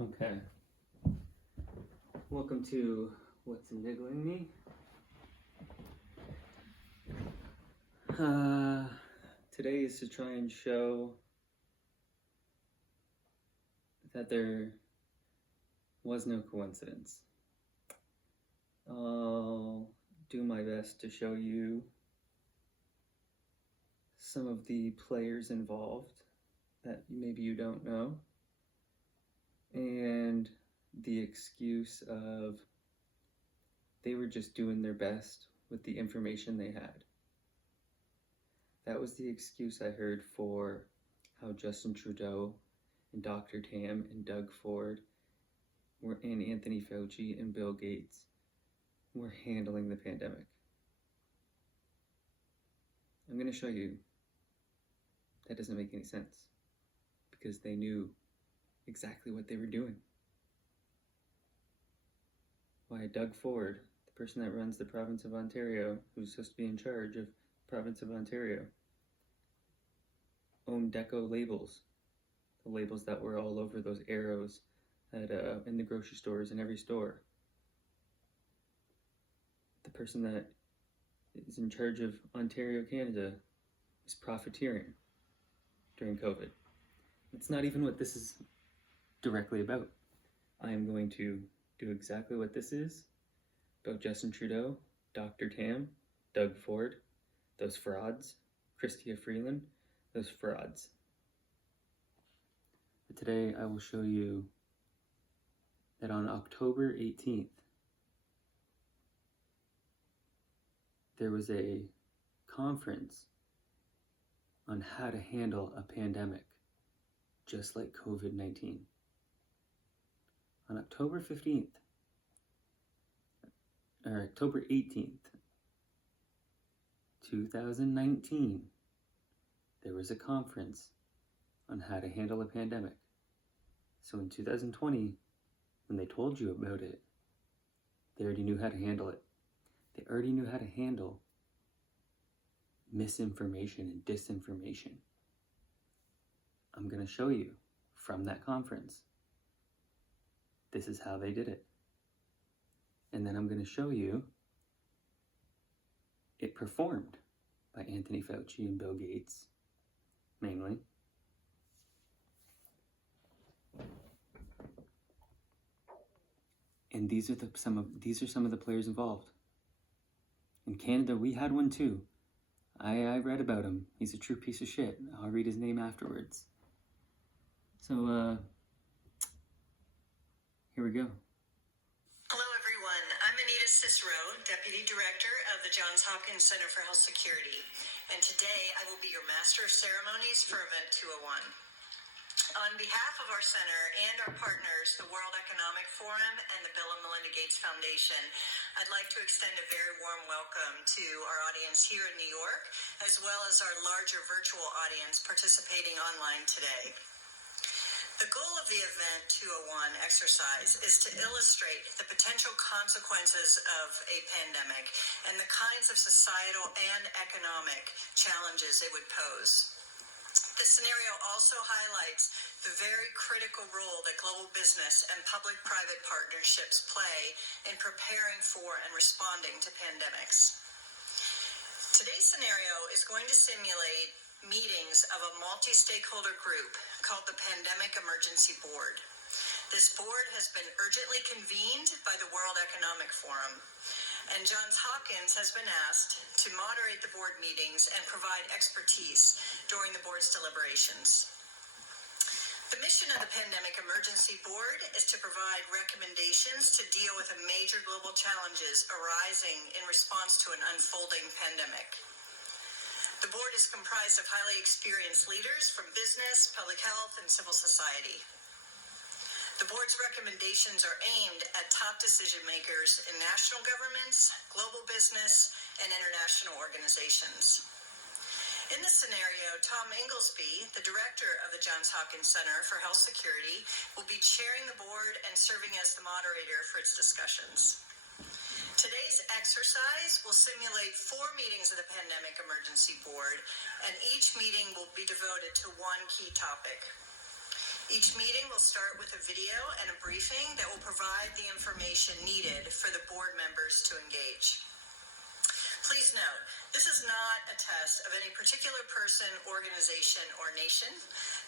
Okay. Welcome to What's Niggling Me. Today is to try and show that there was no coincidence. I'll do my best to show you some of the players involved that maybe you don't know, and the excuse of they were just doing their best with the information they had. That was the excuse I heard for how Justin Trudeau and Dr. Tam and Doug Ford and Anthony Fauci and Bill Gates were handling the pandemic. I'm going to show you that doesn't make any sense because they knew exactly what they were doing. Why Doug Ford, the person that runs the province of Ontario, who's supposed to be in charge of the province of Ontario, owned Deco labels, the labels that were all over those arrows at in the grocery stores, in every store. The person that is in charge of Ontario, Canada, is profiteering during COVID. It's not even what this is directly about. I am going to do exactly what this is about Justin Trudeau, Dr. Tam, Doug Ford, those frauds, Chrystia Freeland, those frauds. But today I will show you that on October 18th, there was a conference on how to handle a pandemic, just like COVID-19. On October 15th, or October 18th, 2019, there was a conference on how to handle a pandemic. So in 2020, when they told you about it, they already knew how to handle it. They already knew how to handle misinformation and disinformation. I'm going to show you from that conference. This is how they did it. And then I'm going to show you it performed by Anthony Fauci and Bill Gates, mainly. And these are some of the players involved. In Canada, we had one too. I read about him. He's a true piece of shit. I'll read his name afterwards. So, here we go. Hello, everyone. I'm Anita Cicero, Deputy Director of the Johns Hopkins Center for Health Security. And today, I will be your Master of Ceremonies for Event 201. On behalf of our center and our partners, the World Economic Forum and the Bill and Melinda Gates Foundation, I'd like to extend a very warm welcome to our audience here in New York, as well as our larger virtual audience participating online today. The goal of the Event 201 exercise is to illustrate the potential consequences of a pandemic and the kinds of societal and economic challenges it would pose. This scenario also highlights the very critical role that global business and public-private partnerships play in preparing for and responding to pandemics. Today's scenario is going to simulate meetings of a multi-stakeholder group called the Pandemic Emergency Board. This board has been urgently convened by the World Economic Forum, and Johns Hopkins has been asked to moderate the board meetings and provide expertise during the board's deliberations. The mission of the Pandemic Emergency Board is to provide recommendations to deal with the major global challenges arising in response to an unfolding pandemic. The board is comprised of highly experienced leaders from business, public health, and civil society. The board's recommendations are aimed at top decision makers in national governments, global business, and international organizations. In this scenario, Tom Inglesby, the director of the Johns Hopkins Center for Health Security, will be chairing the board and serving as the moderator for its discussions. Today's exercise will simulate 4 meetings of the Pandemic Emergency Board, and each meeting will be devoted to one key topic. Each meeting will start with a video and a briefing that will provide the information needed for the board members to engage. Please note, this is not a test of any particular person, organization, or nation.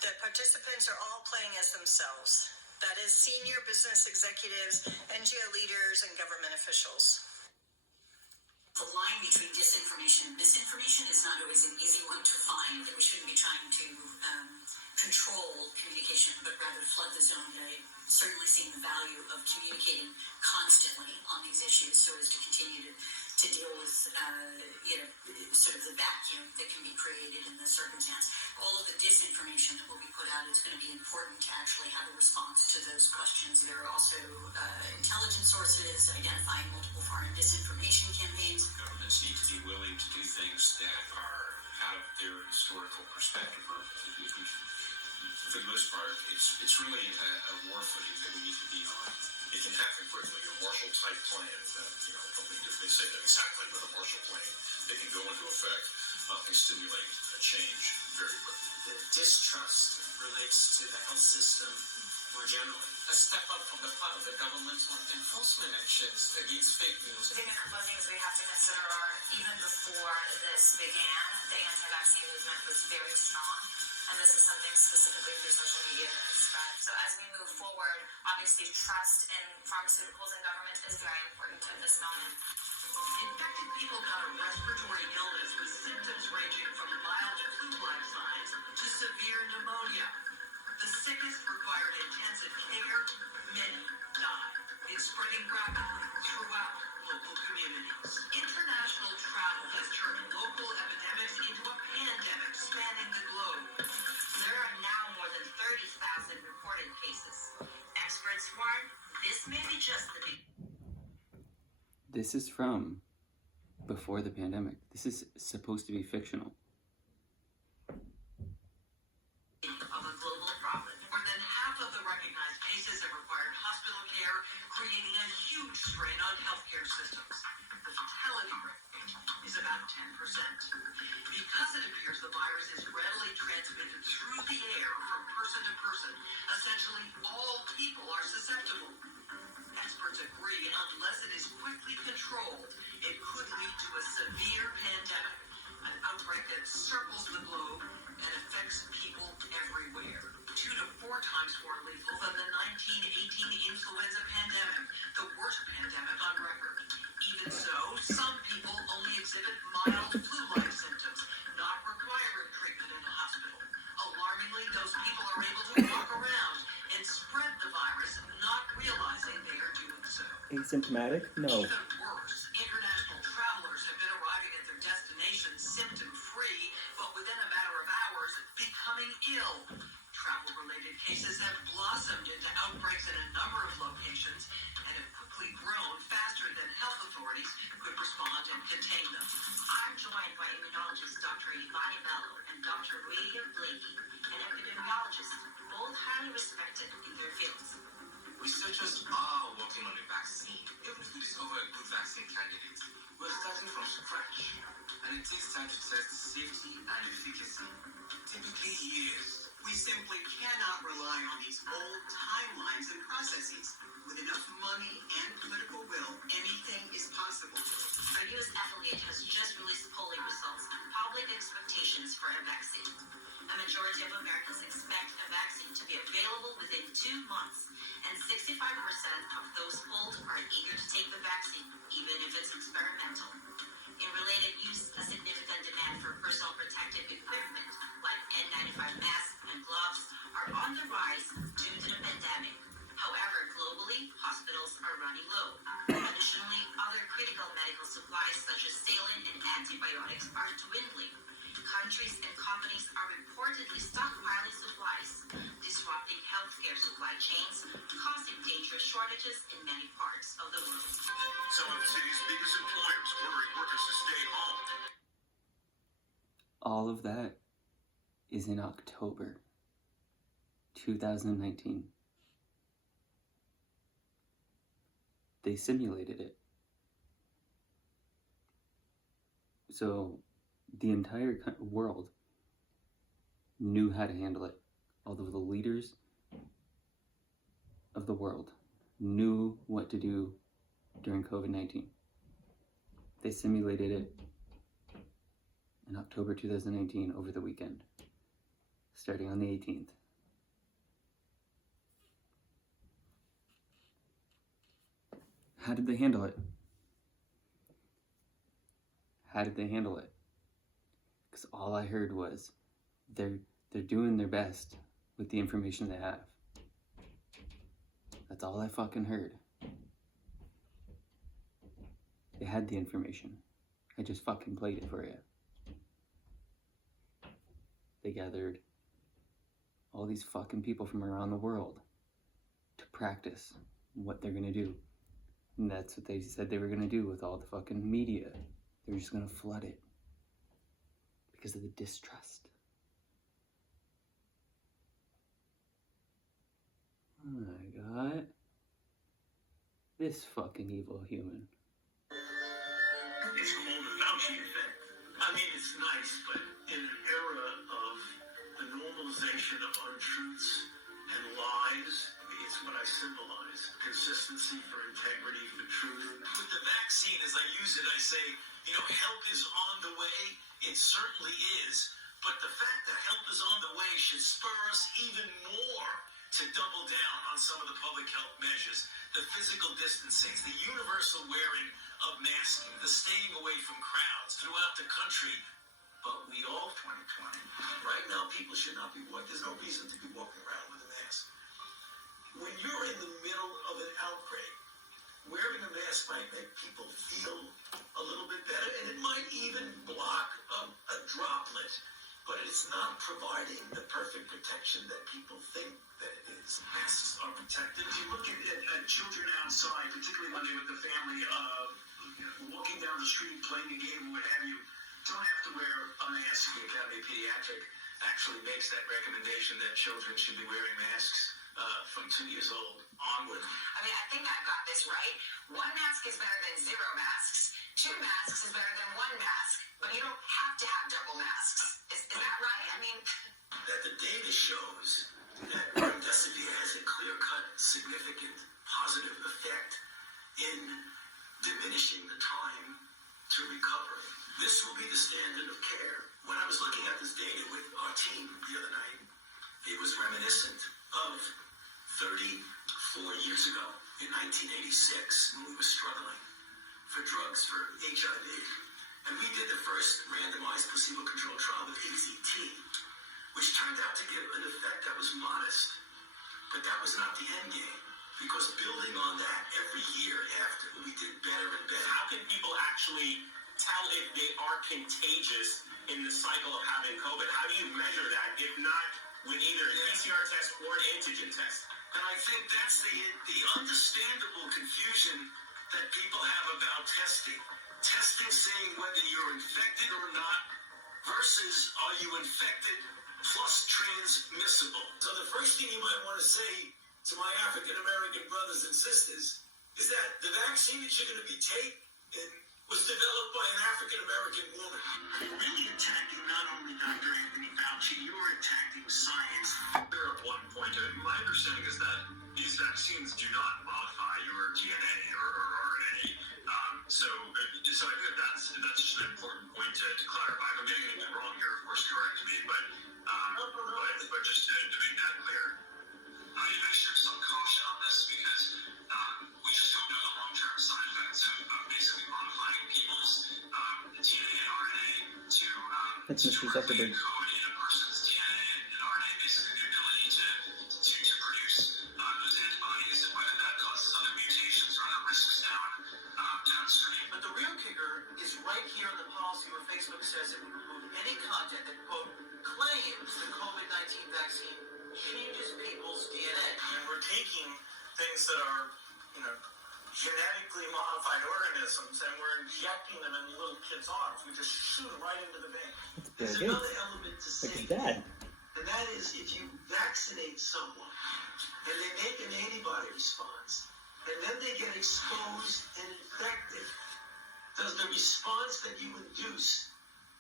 The participants are all playing as themselves. That is, senior business executives, NGO leaders, and government officials. The line between disinformation and misinformation is not always an easy one to find. We shouldn't be trying to control communication, but rather flood the zone. I certainly seen the value of communicating constantly on these issues so as to continue to deal with, sort of the vacuum that can be created in the circumstance. All of the disinformation that will be put out is going to be important to actually have a response to those questions. There are also intelligence sources identifying multiple foreign disinformation campaigns. Governments need to be willing to do things that are out of their historical perspective. For the most part, it's really a war footing that we need to be on. It can happen quickly. A Marshall-type plan, if they say that exactly with a Marshall plan, they can go into effect and stimulate a change very quickly. The distrust relates to the health system more generally. A step up from the part of the government on enforcement actions against fake news. I think a couple of things we have to consider are, even before this began, the anti-vaccine movement was very strong. And this is something specifically through social media that is spread. So as we move forward, obviously trust in pharmaceuticals and government is very important at this moment. Infected people got a respiratory illness with symptoms ranging from mild flu-like signs to severe pneumonia. The sickest required intensive care. Many died. It's spreading rapidly throughout local communities. International travel has turned local epidemics into a pandemic spanning the globe. There are now more than 30,000 reported cases. Experts warn this may be just the beginning. This is from before the pandemic. This is supposed to be fictional. Of a global problem. More than half of the recognized cases have required hospital care, creating a huge strain on healthcare systems. The fatality rate is about 10%. Because it appears the virus is readily transmitted through the air from person to person, essentially all people are susceptible. Experts agree unless it is quickly controlled, it could lead to a severe pandemic, an outbreak that circles the globe and affects people everywhere. 2 to 4 times more lethal than the 1918 influenza pandemic, the worst pandemic on record. Even so, some people only exhibit mild flu-like symptoms, not requiring treatment in a hospital. Alarmingly, those people are able to walk around and spread the virus, not realizing they are doing so. Asymptomatic? No. Even worse, international travelers have been arriving at their destinations symptom-free, but within a matter of hours, becoming ill. Travel-related cases have blossomed into outbreaks in a number of locations and have quickly grown faster than health authorities could respond and contain them. I'm joined by immunologist Dr. Ivani Bello and Dr. Rita Blakey, an epidemiologist, both highly respected in their fields. Researchers are working on a vaccine. Even if we discover a good vaccine candidate, we're starting from scratch. And it takes time to test the safety and efficacy. Typically years. We simply cannot rely on these old timelines and processes. With enough money and political will, anything is possible. Our U.S. affiliate has just released polling results and public expectations for a vaccine. A majority of Americans expect a vaccine to be available within 2 months, and 65% of those polled are eager to take the vaccine, even if it's experimental. In related use, a significant demand for personal protective equipment like N95 masks and gloves are on the rise due to the pandemic. However, globally, hospitals are running low. Additionally, other critical medical supplies such as saline and antibiotics are dwindling. Countries and companies are reportedly stockpiling supplies, disrupting healthcare supply chains, causing dangerous shortages in many parts of the world. Some of the city's biggest employers ordering workers to stay home. All of that is in October 2019. They simulated it. So the entire world knew how to handle it. Although the leaders of the world knew what to do during COVID-19. They simulated it in October 2019 over the weekend, starting on the 18th. How did they handle it? Because all I heard was they're doing their best with the information they have. That's all I fucking heard. They had the information. I just fucking played it for you. They gathered all these fucking people from around the world to practice what they're gonna do. And that's what they said they were gonna do with all the fucking media. They were just gonna flood it because of the distrust. I got this fucking evil human. It's called the Fauci effect. I mean, it's nice, but in an era of the normalization of untruths and lies, it's what I symbolize. Consistency for integrity, for truth. With the vaccine, as I use it, I say, help is on the way. It certainly is. But the fact that help is on the way should spur us even more to double down on some of the public health measures. The physical distancing, the universal wearing of masking, the staying away from crowds throughout the country. But we all 2020. Right now, people should not be walking. There's no reason to be walking around with a mask. When you're in the middle of an outbreak, wearing a mask might make people feel a little bit better, and it might even block a droplet, but it's not providing the perfect protection that people think that it is. Masks are protective. If you look at children outside, particularly when they're with the family, walking down the street, playing a game, or what have you, don't have to wear a mask. The Academy of Pediatric actually makes that recommendation that children should be wearing masks from 2 years old onward. I mean, I think I've got this right. One mask is better than zero masks. 2 masks is better than 1 mask. But you don't have to have double masks. Is that right? I mean... That the data shows that remdesivir has a clear-cut, significant, positive effect in diminishing the time to recover. This will be the standard of care. When I was looking at this data with our team the other night, it was reminiscent of 34 years ago in 1986 when we were struggling for drugs for HIV. And we did the first randomized placebo-controlled trial with AZT, which turned out to give an effect that was modest. But that was not the end game, because building on that every year after, we did better and better. How can people actually tell if they are contagious in the cycle of having COVID? How do you measure that, if not with either a PCR test or an antigen test? And I think that's the understandable confusion that people have about testing. Testing saying whether you're infected or not versus are you infected plus transmissible. So the first thing you might want to say to my African American brothers and sisters is that the vaccine that you're going to be taking was developed by an African American woman. You're really attacking not only Dr. Anthony Fauci, you're attacking science. There at one point, my understanding is that these vaccines do not modify your DNA or RNA. So I think that's just an important point to clarify. If I'm getting anything wrong here, of course, correct me. But just to make that clear, I share some caution on this because we just don't know the long-term side effects of basically modifying people's DNA and RNA to That's Mr. Zuckerberg. code in a person's DNA and RNA, basically the ability to produce those antibodies, and whether that causes other mutations or other risks downstream. But the real kicker is right here in the policy where Facebook says it would remove any content that, quote, claims the COVID-19 vaccine changes people's DNA. And we're taking things that are, genetically modified organisms, and we're injecting them in little kids' arms. We just shoot them right into the vein. It's There's another element to Like say, his dad. and that is if you vaccinate someone and they make an antibody response, and then they get exposed and infected, does the response that you induce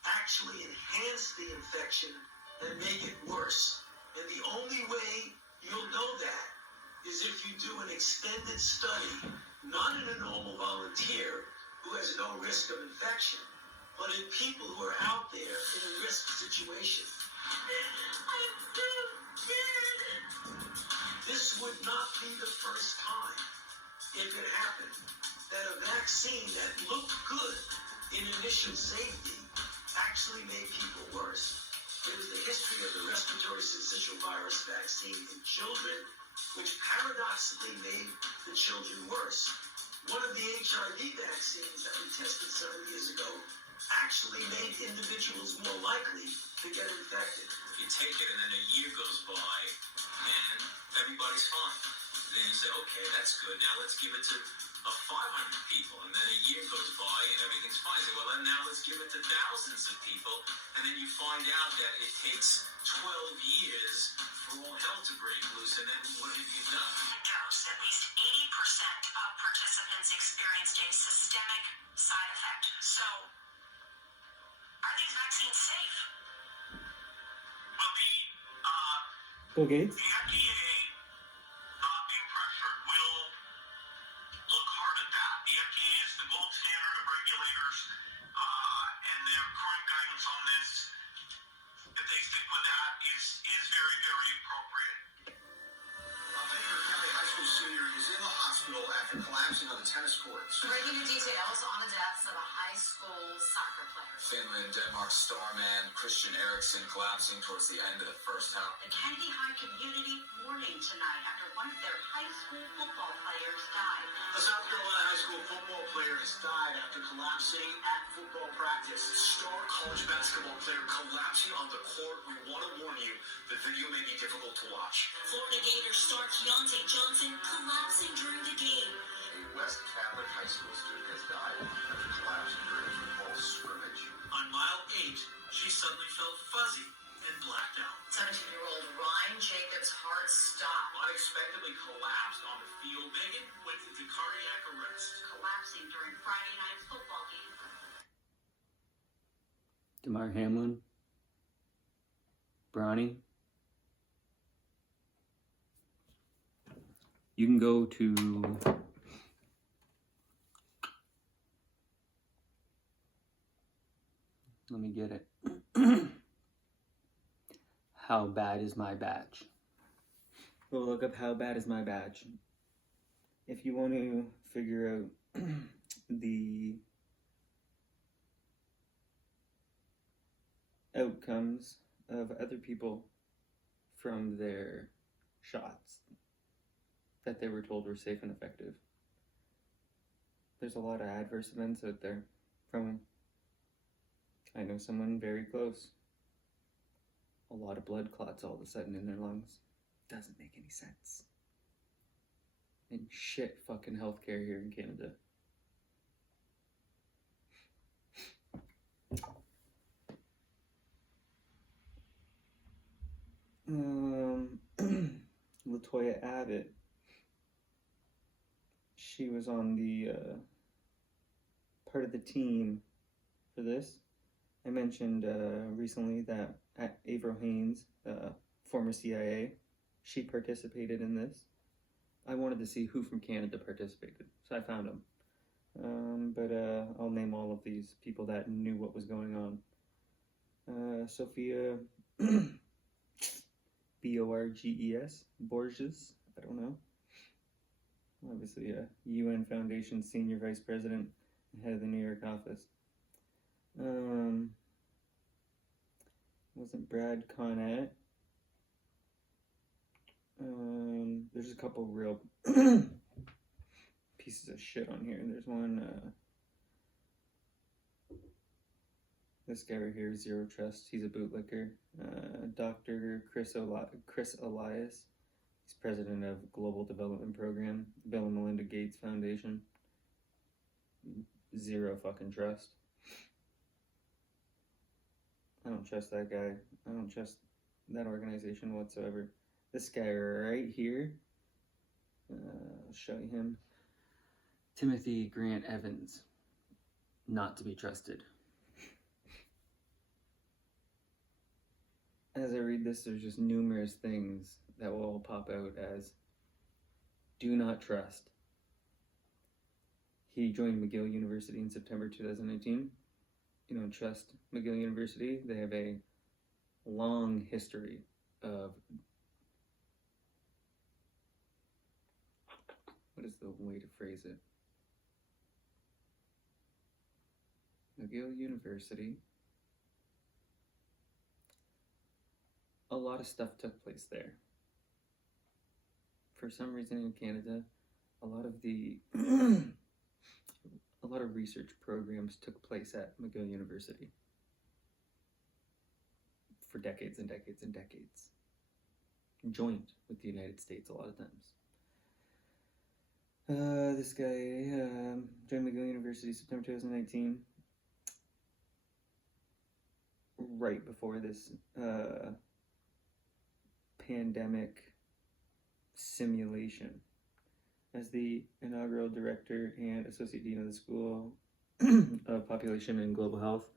actually enhance the infection and make it worse? And the only way you'll know that is if you you do an extended study, not in a normal volunteer who has no risk of infection, but in people who are out there in a risk situation. I'm so scared. This would not be the first time, if it happened, that a vaccine that looked good in initial safety actually made people worse. There was the history of the respiratory syncytial virus vaccine in children, which paradoxically made the children worse. One of the HIV vaccines that we tested several years ago actually made individuals more likely to get infected. You take it and then a year goes by and everybody's fine. Then you say, okay, that's good. Now let's give it to 500 people. And then a year goes by and everything's fine. You say, well, then now let's give it to thousands of people. And then you find out that it takes 12 years for all hell to break loose. And then what have you done? Dose. At least 80% of participants experienced a systemic side effect. So, are these vaccines safe? Well, Bill Gates? the FDA, not being pressured, will look hard at that. The FDA is the gold standard of regulators, and their current guidance on this, if they stick with that, is very, very appropriate. A Baker County high school senior is in the hospital after collapsing on the tennis courts. Breaking the details on the deaths of a high school soccer player. Finland, Denmark starman Christian Eriksen collapsing towards the end of the first half. The Kennedy High community mourning tonight after one of their high school football players died. A South Carolina high school football player has died after collapsing at football practice. Star college basketball player collapsing on the court. We want to warn you, the video may be difficult to watch. Florida Gators star Keontae Johnson collapsing during the game. A West Catholic high school student has died after collapsing during a football scrimmage. On mile 8, she suddenly felt fuzzy and blacked out. 17-year-old Ryan Jacobs' heart stopped, Unexpectedly collapsed on the field. Megan went into cardiac arrest. collapsing during Friday night's football game. Damar Hamlin? Bronny? You can go to let me get it. How bad is my badge? Go look up how bad is my badge. If you want to figure out the outcomes of other people from their shots that they were told were safe and effective. There's a lot of adverse events out there from them. I know someone very close. A lot of blood clots all of a sudden in their lungs. Doesn't make any sense. And shit fucking healthcare here in Canada. Latoya Abbott. She was on the part of the team for this. I mentioned recently that Avril Haines, former CIA, she participated in this. I wanted to see who from Canada participated, so I found them. But I'll name all of these people that knew what was going on. Sophia Borges, I don't know. Obviously a UN Foundation Senior Vice President, head of the New York office. Wasn't Brad Conant. There's a couple real pieces of shit on here. There's one, this guy right here, Zero Trust, he's a bootlicker. Dr. Chris Elias, he's president of Global Development Program, Bill and Melinda Gates Foundation. Zero fucking trust. I don't trust that guy. I don't trust that organization whatsoever. This guy right here, I'll show you him. Timothy Grant Evans, not to be trusted. As I read this, there's just numerous things that will all pop out as do not trust. He joined McGill University in September 2019. You don't trust McGill University. They have a long history of, what is the way to phrase it? McGill University. A lot of stuff took place there. For some reason in Canada, a lot of research programs took place at McGill University for decades and decades and decades. Joined with the United States a lot of times. This guy joined McGill University September 2019, right before this pandemic simulation, as the inaugural director and associate dean of the School of Population and Global Health.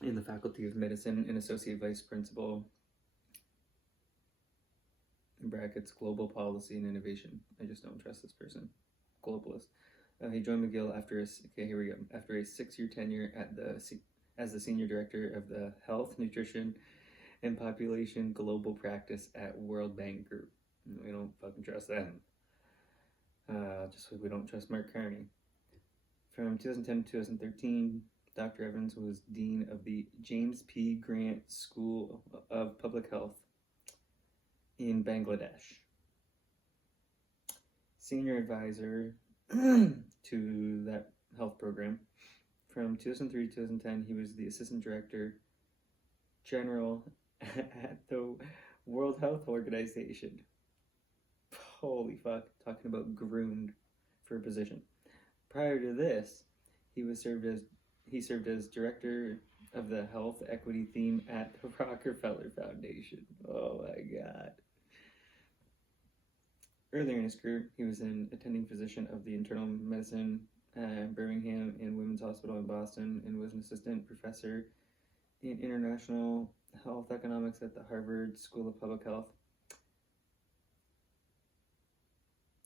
In the Faculty of Medicine and associate vice principal, in brackets, global policy and innovation. I just don't trust this person. Globalist. He joined McGill after a 6-year tenure as the senior director of the Health, Nutrition, and Population Global Practice at World Bank Group. We don't fucking trust them. Just like we don't trust Mark Carney. From 2010 to 2013, Dr. Evans was dean of the James P. Grant School of Public Health in Bangladesh. Senior advisor to that health program. From 2003 to 2010, he was the assistant director general at the World Health Organization. Holy fuck, talking about groomed for a position. Prior to this, he served as director of the health equity theme at the Rockefeller Foundation. Oh my god. Earlier in his career, he was an attending physician of the internal medicine at Birmingham and Women's Hospital in Boston, and was an assistant professor in international health economics at the Harvard School of Public Health.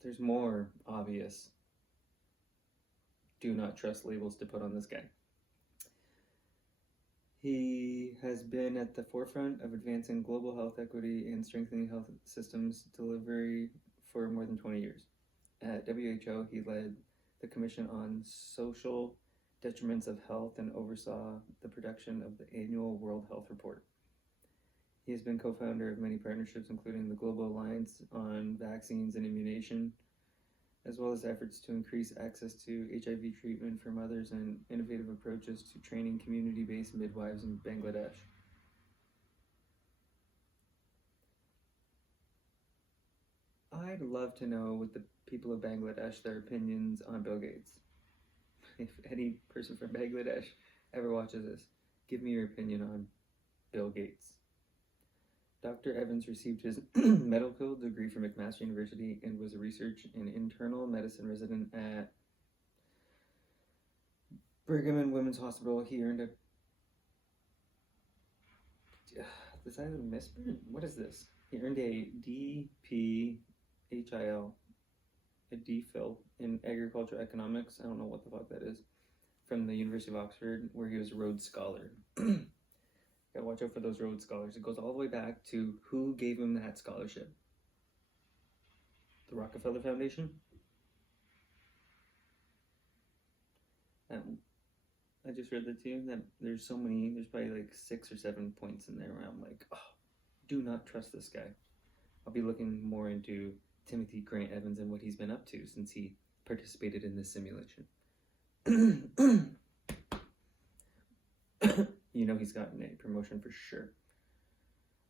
There's more obvious do not trust labels to put on this guy. He has been at the forefront of advancing global health equity and strengthening health systems delivery for more than 20 years. At WHO, he led the Commission on Social Detriments of Health and oversaw the production of the annual World Health Report. He has been co-founder of many partnerships, including the Global Alliance on Vaccines and Immunization, as well as efforts to increase access to HIV treatment for mothers and innovative approaches to training community-based midwives in Bangladesh. I'd love to know what the people of Bangladesh, their opinions on Bill Gates. If any person from Bangladesh ever watches this, give me your opinion on Bill Gates. Dr. Evans received his medical degree from McMaster University and was a research and internal medicine resident at Brigham and Women's Hospital. He earned a... Is that a misprint? What is this? He earned a DPHIL, a DPhil in agricultural economics. I don't know what the fuck that is. From the University of Oxford, where he was a Rhodes Scholar. Gotta watch out for those Rhodes Scholars. It goes all the way back to who gave him that scholarship. The Rockefeller Foundation? I just read that to you, that there's probably like 6 or 7 points in there where I'm like, oh, do not trust this guy. I'll be looking more into Timothy Grant Evans and what he's been up to since he participated in this simulation. You know he's gotten a promotion for sure.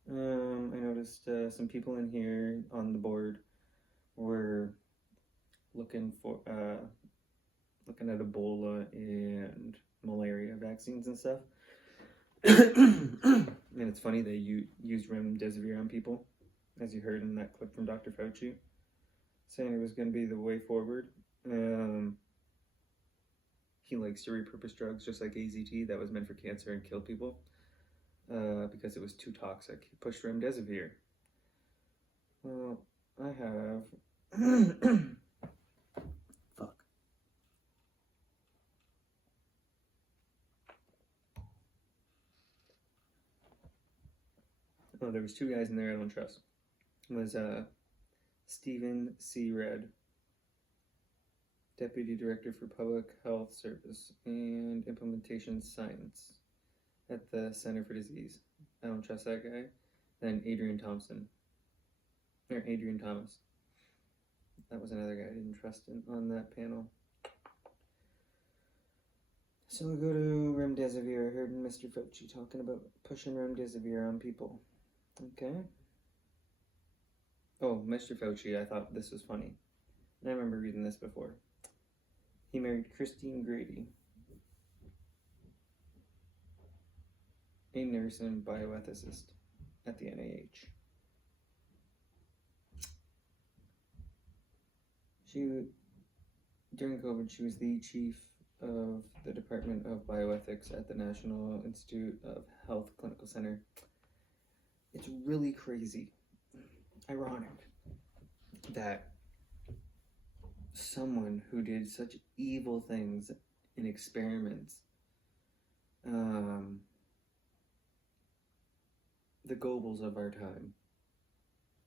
I noticed some people in here on the board were looking at Ebola and malaria vaccines and stuff. And it's funny they used remdesivir on people, as you heard in that clip from Dr. Fauci, saying it was going to be the way forward. He likes to repurpose drugs just like AZT that was meant for cancer and kill people. because it was too toxic. He pushed remdesivir. Well, I have... Fuck. Oh, there was two guys in there I don't trust. It was Stephen C. Red, Deputy Director for Public Health Service and Implementation Science at the Center for Disease. I don't trust that guy. Then Adrian Thomas. That was another guy I didn't trust on that panel. So we go to remdesivir. I heard Mr. Fauci talking about pushing remdesivir on people. Okay. Oh, Mr. Fauci, I thought this was funny. I remember reading this before. He married Christine Grady, a nurse and bioethicist at the NIH. During COVID, she was the chief of the Department of Bioethics at the National Institute of Health Clinical Center. It's really crazy, ironic, that someone who did such evil things in experiments, the Goebbels of our time,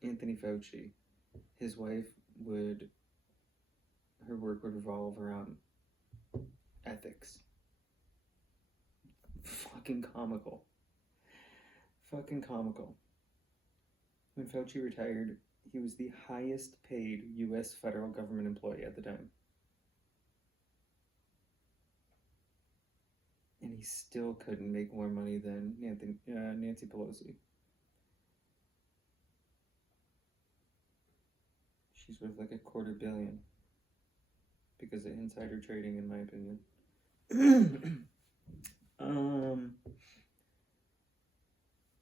Anthony Fauci, his wife her work would revolve around ethics. Fucking comical. When Fauci retired, he was the highest paid U.S. federal government employee at the time. And he still couldn't make more money than Nancy Pelosi. She's worth like $250 million because of insider trading, in my opinion.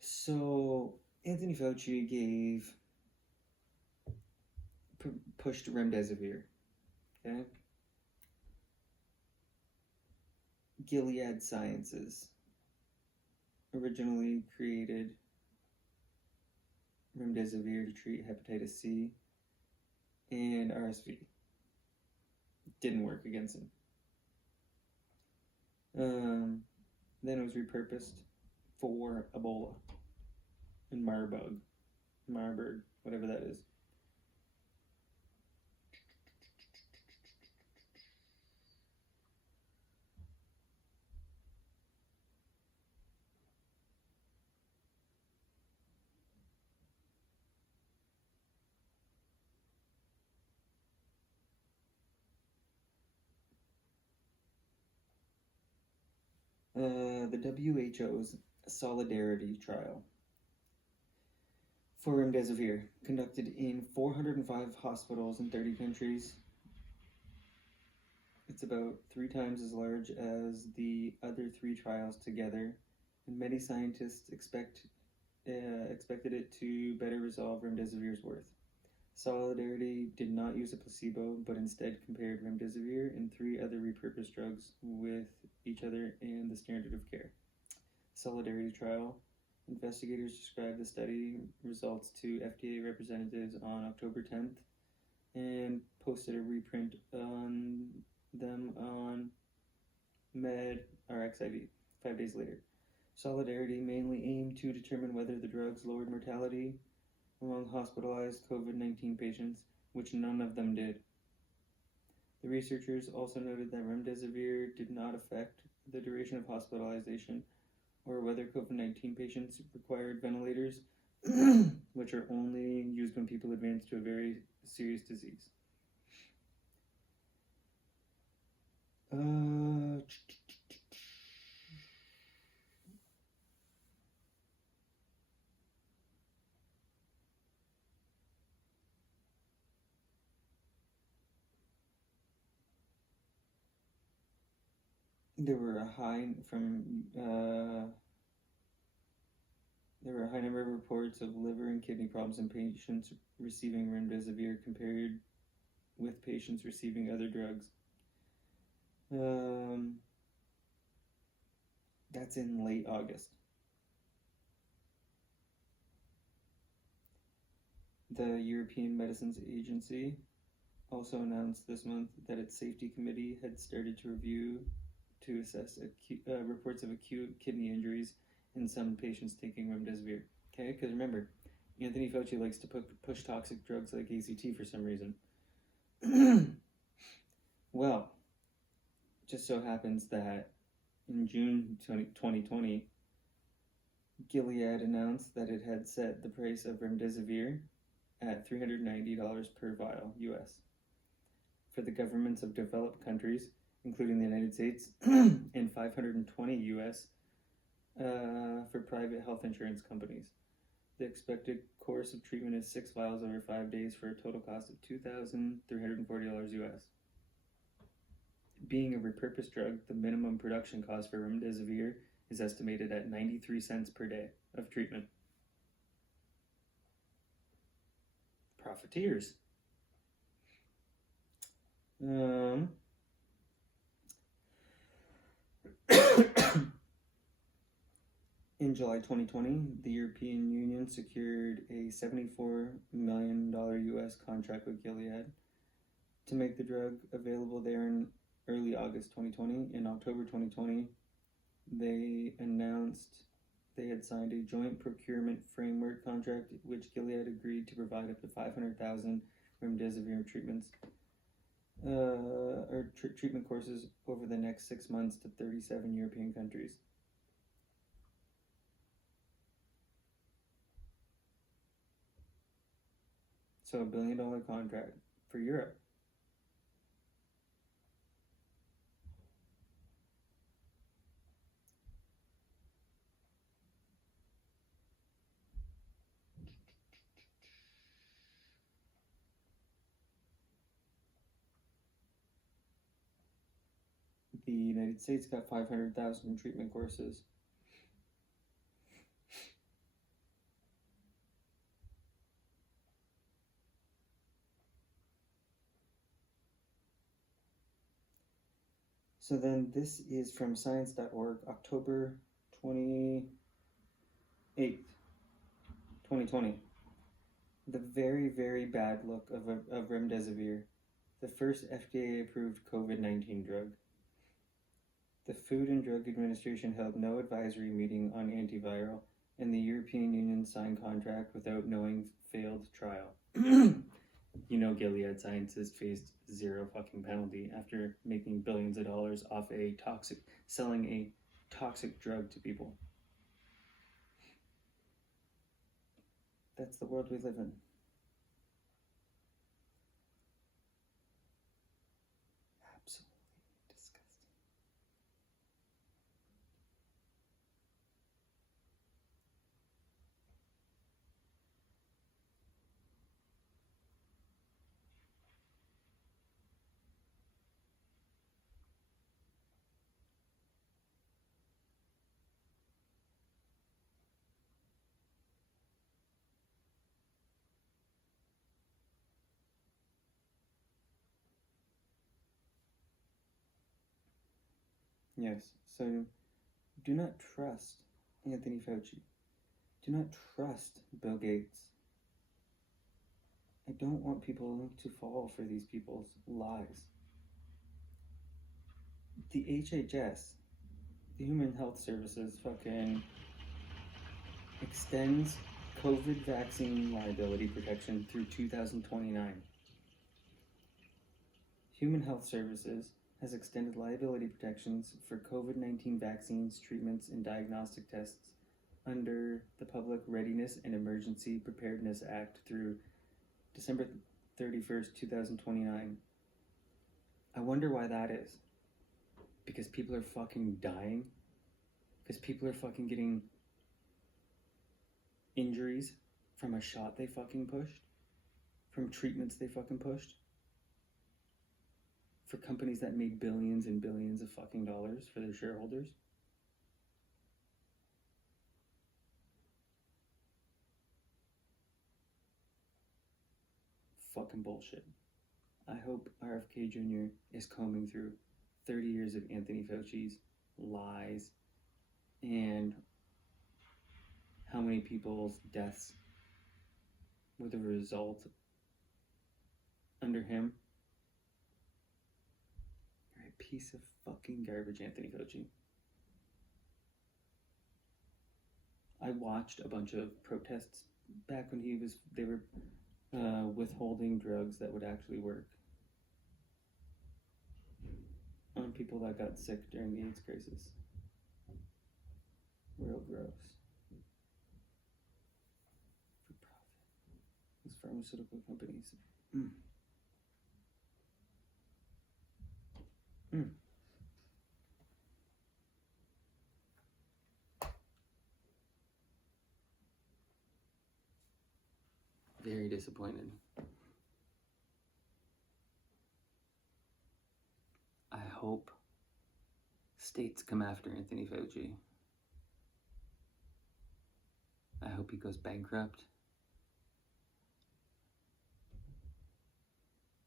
So Anthony Fauci pushed remdesivir. Okay. Gilead Sciences originally created remdesivir to treat hepatitis C and RSV. Didn't work against him. Then it was repurposed for Ebola and Marburg, whatever that is. The WHO's Solidarity trial for remdesivir, conducted in 405 hospitals in 30 countries. It's about 3 times as large as the other 3 trials together, and many scientists expected it to better resolve remdesivir's worth. Solidarity did not use a placebo, but instead compared remdesivir and 3 other repurposed drugs with each other and the standard of care. Solidarity trial. Investigators described the study results to FDA representatives on October 10th and posted a reprint on them on medRxiv 5 days later. Solidarity mainly aimed to determine whether the drugs lowered mortality among hospitalized COVID-19 patients, which none of them did. The researchers also noted that remdesivir did not affect the duration of hospitalization or whether COVID-19 patients required ventilators, which are only used when people advance to a very serious disease. There were a high number of reports of liver and kidney problems in patients receiving remdesivir compared with patients receiving other drugs. That's in late August. The European Medicines Agency also announced this month that its safety committee had started to review to assess reports of acute kidney injuries in some patients taking remdesivir. Okay, because remember, Anthony Fauci likes to push toxic drugs like ACT for some reason. Well, just so happens that in June 2020, Gilead announced that it had set the price of remdesivir at $390 per vial US for the governments of developed countries, including the United States, and $520 US for private health insurance companies. The expected course of treatment is 6 vials over 5 days for a total cost of $2,340 US. Being a repurposed drug, the minimum production cost for remdesivir is estimated at 93 cents per day of treatment. Profiteers. In July 2020, the European Union secured a $74 million US contract with Gilead to make the drug available there in early August 2020. In October 2020, they announced they had signed a joint procurement framework contract which Gilead agreed to provide up to 500,000 remdesivir treatments treatment courses over the next 6 months to 37 European countries. So $1 billion contract for Europe. The United States got 500,000 treatment courses. So then this is from science.org, October 28th, 2020. The very, very bad look of remdesivir, the first FDA-approved COVID-19 drug. The Food and Drug Administration held no advisory meeting on antiviral, and the European Union signed contract without knowing failed trial. You know Gilead Sciences faced zero fucking penalty after making billions of dollars off selling a toxic drug to people. That's the world we live in. Absolutely disgusting. Yes, so do not trust Anthony Fauci. Do not trust Bill Gates. I don't want people to fall for these people's lies. The HHS, the Human Health Services, fucking extends COVID vaccine liability protection through 2029. Human Health Services has extended liability protections for COVID-19 vaccines, treatments, and diagnostic tests under the Public Readiness and Emergency Preparedness Act through December 31st, 2029. I wonder why that is. Because people are fucking dying? Because people are fucking getting injuries from a shot they fucking pushed? From treatments they fucking pushed? For companies that made billions and billions of fucking dollars for their shareholders? Fucking bullshit. I hope RFK Jr. is combing through 30 years of Anthony Fauci's lies and how many people's deaths were the result under him. You're a piece of fucking garbage, Anthony Fauci. I watched a bunch of protests back when they were withholding drugs that would actually work on people that got sick during the AIDS crisis. Real gross. For profit. Those pharmaceutical companies. Very disappointed. I hope states come after Anthony Fauci. I hope he goes bankrupt.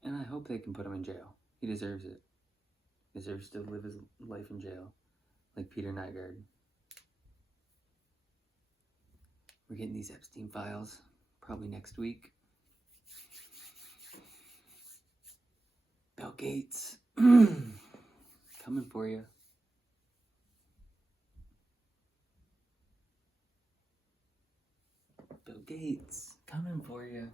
And I hope they can put him in jail. He deserves it. He deserves to live his life in jail, like Peter Nygaard. We're getting these Epstein files probably next week. Bill Gates, coming for you. Bill Gates, coming for you.